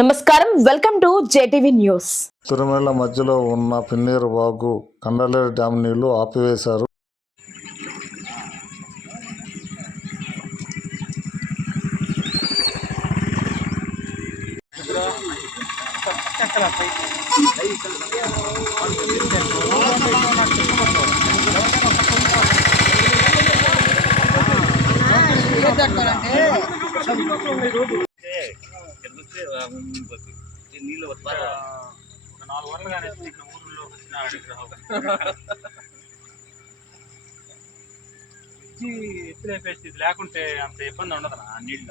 నమస్కారం, welcome to JTV news. Tirumala మధ్యలో ఉన్న పిన్నీరు వాగు కండలేరు డ్యామ్ నీళ్లు ఆపివేశారు. నీళ్ళు 4 వరలు కానీ ఊర్లో ఎత్తులేపేసి లేకుంటే అంత ఇబ్బంది ఉండదు నీళ్ళ